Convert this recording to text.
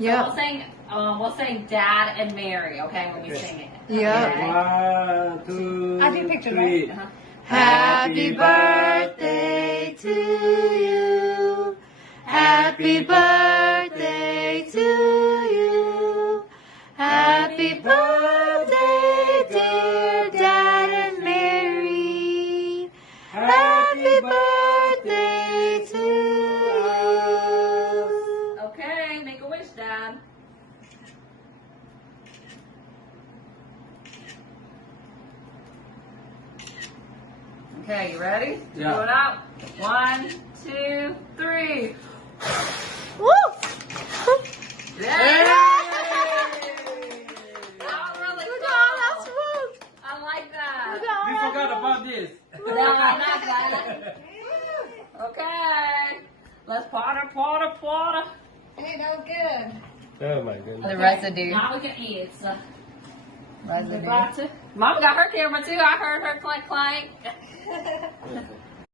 Yeah. We'll sing Dad and Mary, okay, when you sing it. Yeah. 1, 2, I take picture, 3. right? Happy birthday to you. Happy birthday to you. Happy birthday, dear Dad and Mary. Happy birthday to you. Okay, make a wish, Dad. Okay, you ready? Yeah. Blow it out. 1, 2, 3. Woo! Yay! Yay! That was really Look cool. at that swoop. I like that. Look at We that. forgot about this. No, not that. Okay. Let's potter. Hey, that was good. Oh my goodness. The residue. Now we can eat. So. Residue. Mama got her camera too. I heard her clank clank.